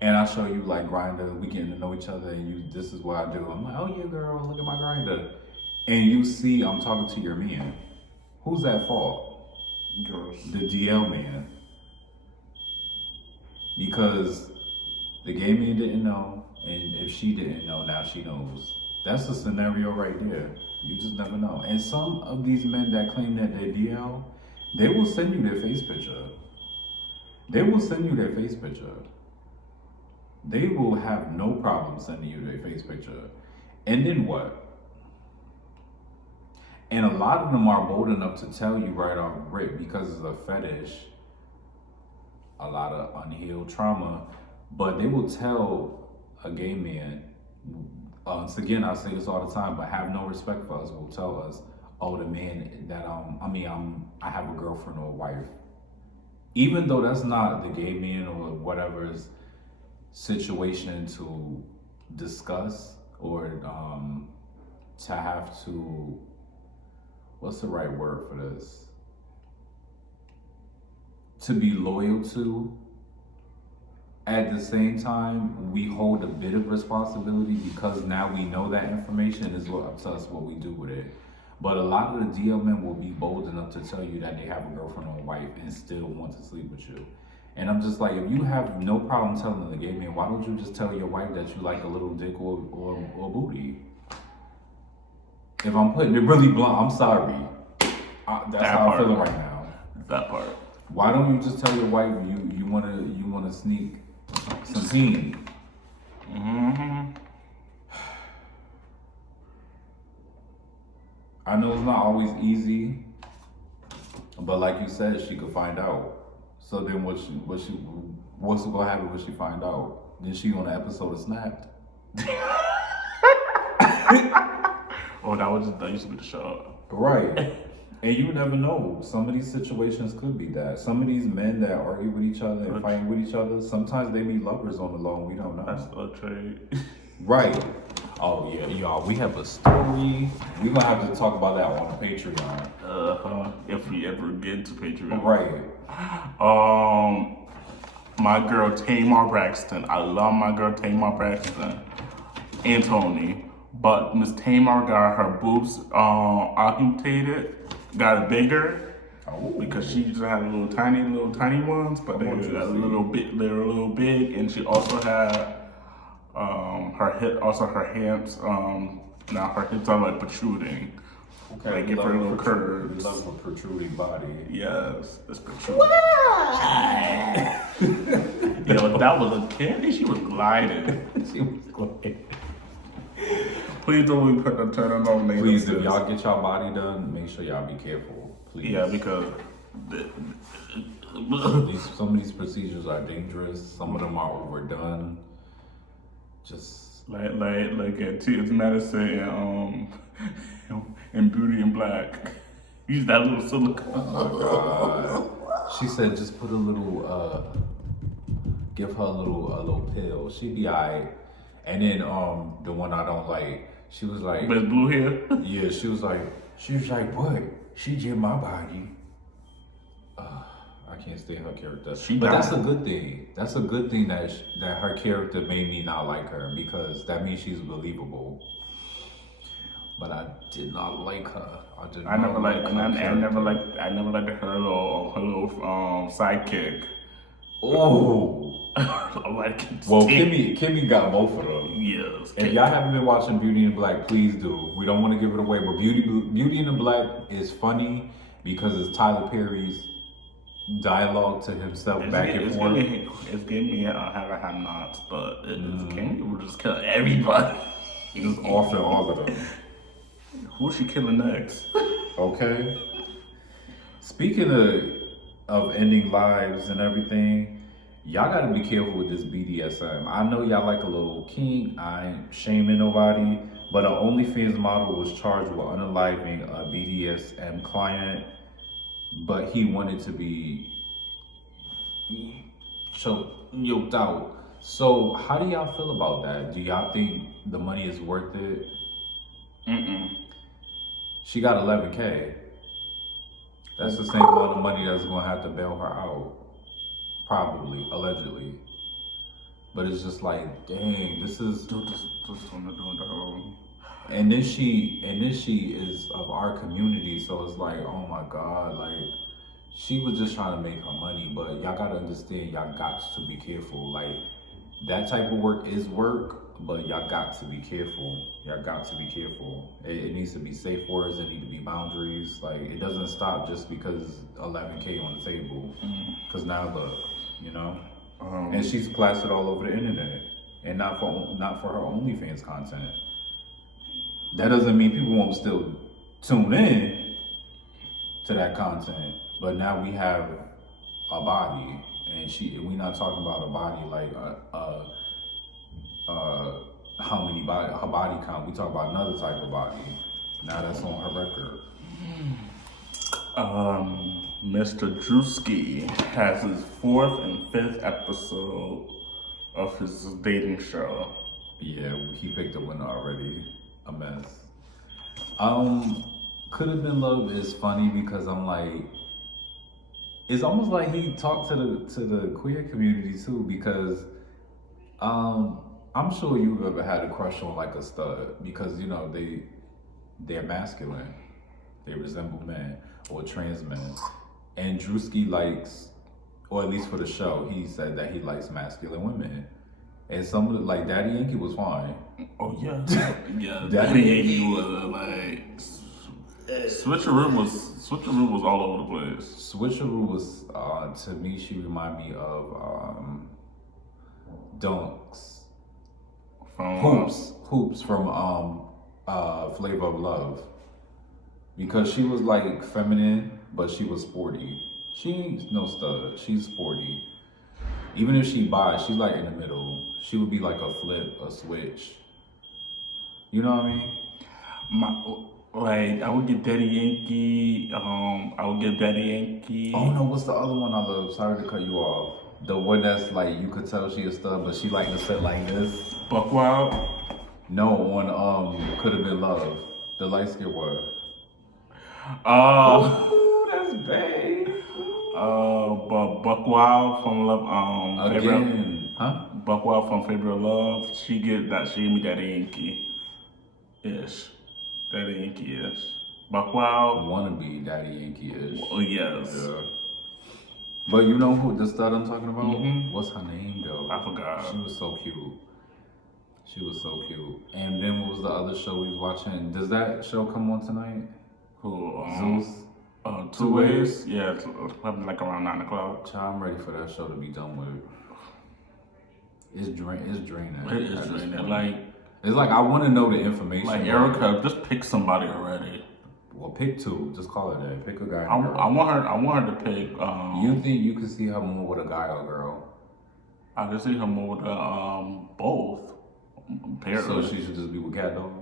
And I show you like Grindr, we getting to know each other, and this is what I do. I'm like, oh yeah, girl, look at my Grindr. And you see I'm talking to your man. Who's at fault? Girls. The DL man. Because the gay man didn't know, and if she didn't know, now she knows. That's the scenario right there. You just never know. And some of these men that claim that they're DL, they will send you their face picture. They will send you their face picture. They will have no problem sending you their face picture. And then what? And a lot of them are bold enough to tell you right off rip, because it's a fetish, a lot of unhealed trauma, but they will tell a gay man, once again, I say this all the time, but have no respect for us, will tell us, oh, the man that, I have a girlfriend or a wife. Even though that's not the gay man or whatever's situation to discuss, or to have to, what's the right word for this? To be loyal to. At the same time, we hold a bit of responsibility, because now we know that information is up to us what we do with it. But a lot of the DL men will be bold enough to tell you that they have a girlfriend or a wife and still want to sleep with you. And I'm just like, if you have no problem telling the gay man, why don't you just tell your wife that you like a little dick or booty? If I'm putting it really blunt, I'm sorry. That's how I'm feeling right now. That part. Why don't you just tell your wife you wanna sneak some teen? Mm-hmm. I know it's not always easy, but like you said, she could find out. So then what's gonna happen when she find out? Then she on an episode of Snapped. Oh, that used to be the show. Right. And you never know. Some of these situations could be that. Some of these men that argue with each other and fight with each other, sometimes they be lovers on the low and we don't know. That's a trade. Right. Oh yeah, y'all, we have a story. We're gonna have to talk about that on Patreon. If we ever get to Patreon. Right. My girl Tamar Braxton. I love my girl Tamar Braxton and Tony. But Miss Tamar got her boobs augmented, got it bigger. Oh. Because she just had little tiny ones, but they were a little big, and she also had her hips. Now her hips are like protruding. Okay, like give her little curves. We love a protruding body. Yes, it's protruding. Yo, that was a candy. She was gliding. She was gliding. Please don't be putting a turn on later. Please, if y'all get y'all body done, make sure y'all be careful. Please. Yeah, because some of these procedures are dangerous. Some of them are overdone. Just like at T.S. Madison and Beauty in Black. Use that little silicone. oh my god. She said just put a little give her a little pill. She'd be alright. And then the one I don't like, she was like, But it's blue hair. yeah, she was like, what? She did my body. I can't stand her character. But that's a good thing. That's a good thing that her character made me not like her, because that means she's believable. But I did not like her. I never liked her little sidekick. Oh. Well, Kimmy. Kimmy got both of them. Yes. If y'all haven't been watching Beauty in Black, please do. We don't want to give it away, but Beauty in the Black is funny because it's Tyler Perry's dialogue to himself back and forth. It's giving me have nots, but Kimmy will just kill everybody. Just offer all of them. Who's she killing next? Okay. Speaking of ending lives and everything, y'all gotta be careful with this BDSM. I know y'all like a little kink. I ain't shaming nobody, but an OnlyFans model was charged with unaliving a BDSM client, but he wanted to be yoked out. So how do y'all feel about that? Do y'all think the money is worth it? She got 11K. That's the same amount of money that's gonna have to bail her out. Probably, allegedly. But it's just like, dang, this is and then she is of our community, so it's like, oh my god, like she was just trying to make her money, but y'all gotta understand, y'all got to be careful. Like that type of work is work, but y'all got to be careful. Y'all got to be careful. It needs to be safe words. There need to be boundaries. Like it doesn't stop just because 11K on the table. Because now look, you know, and she's plastered all over the internet, and not for her OnlyFans content. That doesn't mean people won't still tune in to that content. But now we have a body, and we not talking about a body like how many her body count. We talk about another type of body. Now that's on her record. Mr. Drewski has his 4th and 5th episode of his dating show. Yeah, he picked a winner already. A mess. Could Have Been Love is funny because I'm like, it's almost like he talked to the queer community too, because I'm sure you've ever had a crush on like a stud, because you know they're masculine, they resemble men or trans men, and Drewski likes, or at least for the show, he said that he likes masculine women, and some of the, like Daddy Yankee was fine. Oh yeah, yeah. Daddy Yankee was like Switcheroo was all over the place. Switcheroo was to me, she reminded me of Dunks. Hoops from Flavor of Love, because she was like feminine, but she was sporty. She ain't no stud. She's sporty. Even if she bi, she's like in the middle. She would be like a flip, a switch. You know what I mean? I would get Daddy Yankee. Oh no, what's the other one I love? Sorry to cut you off. The one that's like, you could tell she a stud, but she like to sit like this. Buck Wild? No, on Could Have Been Love. The light skinned one. Oh, that's bad. But Buck Wild from Love. Again, huh? Buck Wild from Favor of Love. She gave me Daddy Yankee. Ish. Daddy Yankee ish. Buck Wild. Wannabe Daddy Yankee ish. Oh yes. Yeah. But you know who the stud I'm talking about? Mm-hmm. What's her name though? I forgot. She was so cute. She was so cute. And then what was the other show we was watching? Does that show come on tonight? Who? Zeus? Two Ways? Yeah, it's probably like around 9 o'clock. Child, I'm ready for that show to be done with. It's draining. It is draining. Like, It's like I want to know the information. Like Erica, just pick somebody already. Well, pick two. Just call it that. Pick a guy. I want her to pick. You think you could see her more with a guy or girl? I can see her more with both. Apparently. So she should just be with Cat Dog.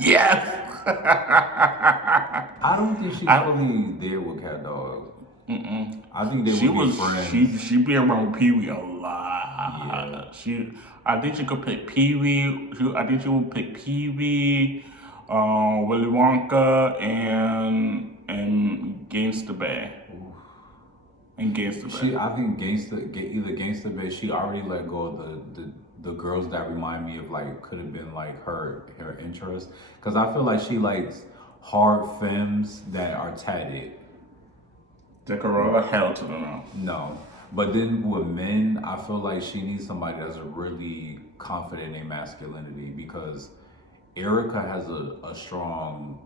Yes. I don't think she's fully there with Cat Dog. I think they would be friends. She be around Pee Wee a lot. Yeah. I think she could pick Pee Wee. I think she would pick Pee Wee, Willy Wonka, and Gangsta Bay. And Gangsta Bay. I think either Gangsta Bay. She already let go of the girls that remind me of like could have been like her interest. Because I feel like she likes hard femmes that are tatted. Decorah, hell to the no. No. But then with men, I feel like she needs somebody that's really confident in masculinity because Erica has a strong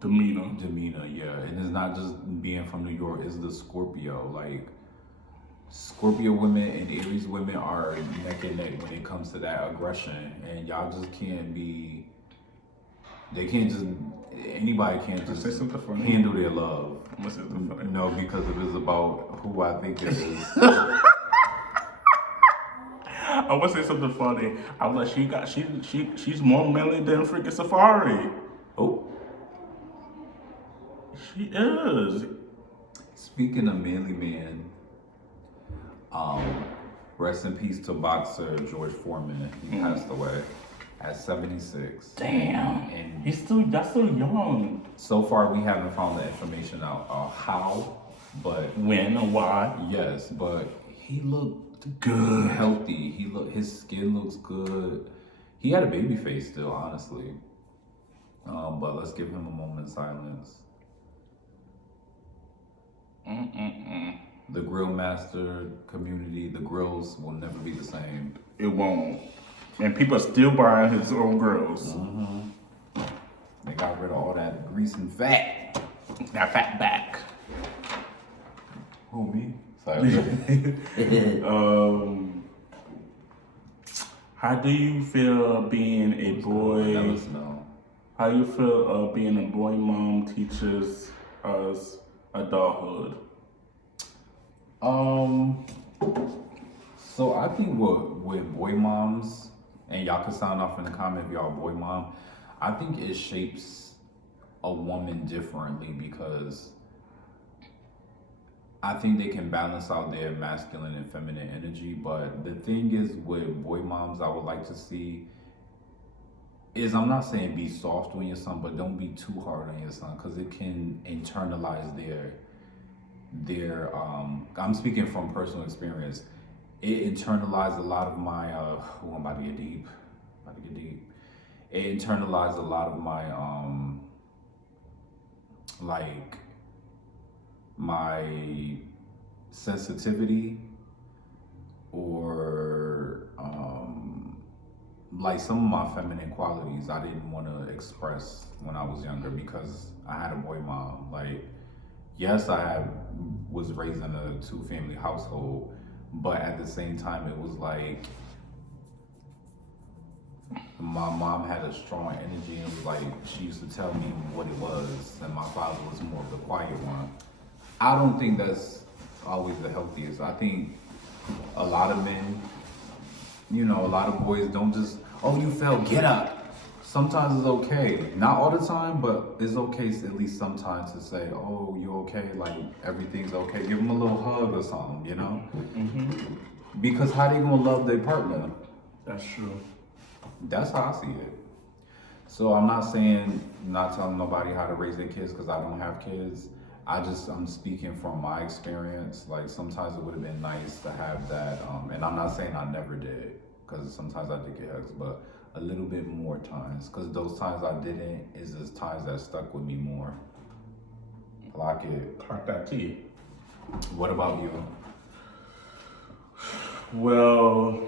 demeanor, yeah. And it's not just being from New York, it's the Scorpio. Like, Scorpio women and Aries women are neck and neck when it comes to that aggression. And y'all just can't be, anybody can't just handle their love. No, because it is about who I think it is. I want to say something funny. I was like, she's more manly than freaking Safari. Oh. She is. Speaking of manly man, rest in peace to boxer George Foreman. He passed away at 76. Damn. And that's still young. So far, we haven't found the information out how, but when or why. Yes, but he looked good, healthy. His skin looks good. He had a baby face still, honestly. But let's give him a moment of silence. The grill master community, the grills will never be the same. It won't. And people are still buying his own grills. They got rid of all that grease and fat. That fat back. Who, me? Sorry. How do you feel being a boy? Let us know. How do you feel being a boy mom teaches us adulthood? So I think with boy moms, and y'all can sound off in the comment if y'all a boy mom, I think it shapes a woman differently because I think they can balance out their masculine and feminine energy. But the thing is with boy moms, I would like to see is, I'm not saying be soft on your son, but don't be too hard on your son because it can internalize their I'm speaking from personal experience. It internalized a lot of my I'm about to get deep. It internalized a lot of my like my sensitivity or like some of my feminine qualities I didn't want to express when I was younger because I had a boy mom. Like, yes, I was raised in a 2-family household, but at the same time, it was like my mom had a strong energy and it was like she used to tell me what it was, and my father was more of the quiet one. I don't think that's always the healthiest. I think a lot of men, a lot of boys don't just, oh, you fell, get up. Sometimes it's okay. Not all the time, but it's okay at least sometimes to say, oh, you okay? Like, everything's okay. Give them a little hug or something, Because how they gonna love their partner? That's true. That's how I see it. So I'm not saying, not telling nobody how to raise their kids because I don't have kids. I'm speaking from my experience. Like, sometimes it would have been nice to have that. And I'm not saying I never did because sometimes I did get hugs, but a little bit more times, because those times I didn't is just times that stuck with me more. Clock it. Clock that T. What about you? Well,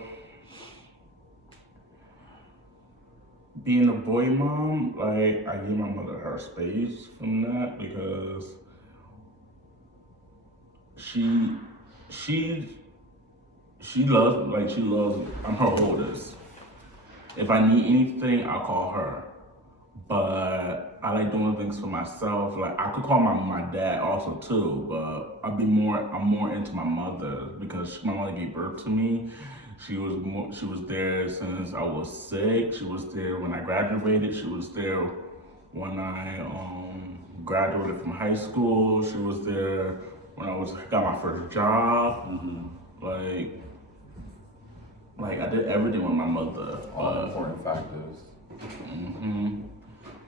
being a boy mom, like, I give my mother her space from that because she loves, I'm her oldest. if I need anything, I'll call her. But I like doing things for myself. Like I could call my dad also too, but I'm more into my mother because my mother gave birth to me. She was there since I was 6. She was there when I graduated. She was there when I graduated from high school. She was there when I got my first job. Like I did everything with my mother. All important factors.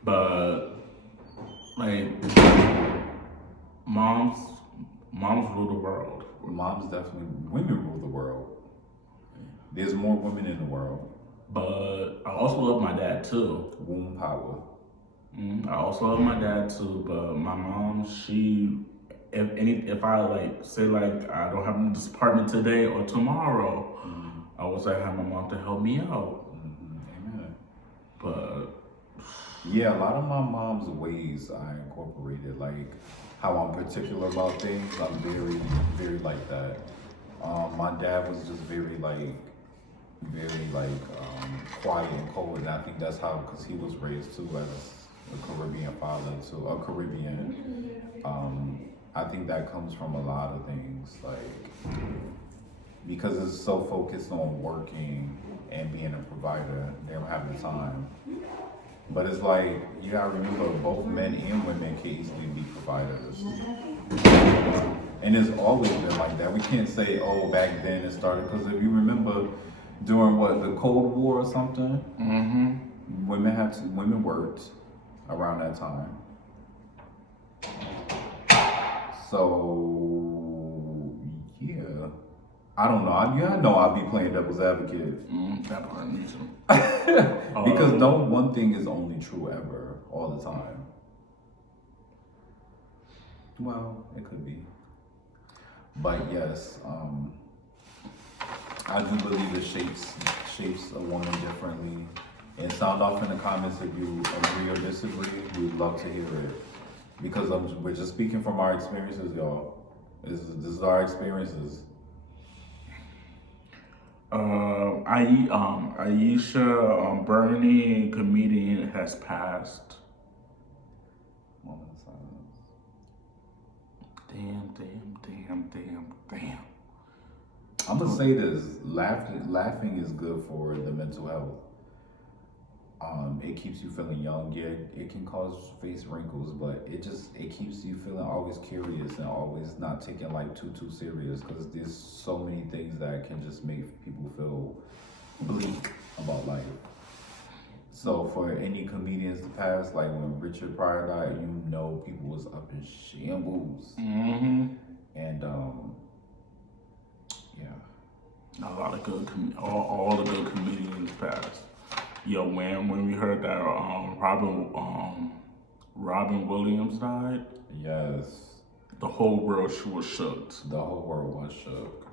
But like moms rule the world. Moms definitely, women rule the world. There's more women in the world. But I also love my dad too. Womb power. I also love my dad too, but my mom, if I like say like I don't have this apartment today or tomorrow, I always like have my mom to help me out. Amen. But yeah, a lot of my mom's ways I incorporated, like how I'm particular about things. I'm very, very like that. My dad was just very quiet and cold, and I think that's how, because he was raised too as a Caribbean father, too, a Caribbean. I think that comes from a lot of things, like because it's so focused on working and being a provider, they don't have the time. But it's like, you gotta remember, both men and women can easily be providers. And it's always been like that. We can't say, oh, back then it started, because if you remember during the Cold War or something, women worked around that time. So, yeah. I don't know. I know I'll be playing devil's advocate. That part me too. Because no one thing is only true ever, all the time. Well, it could be. But yes, I do believe it shapes a woman differently. And sound off in the comments if you agree or disagree. We'd love to hear it. Because we're just speaking from our experiences, y'all. This is our experiences. Ayesha, Bernie, comedian, has passed. Moment of silence. Damn. I'm gonna say this: laughing is good for the mental health. It keeps you feeling young. Yeah, it can cause face wrinkles, but it keeps you feeling always curious and always not taking life too serious. Because there's so many things that can just make people feel bleak about life. So for any comedians to pass, like when Richard Pryor died, people was up in shambles. And yeah, A lot of good, all the good comedians passed. Yo, when we heard that Robin Williams died, yes, the whole world was shook. the whole world was shook.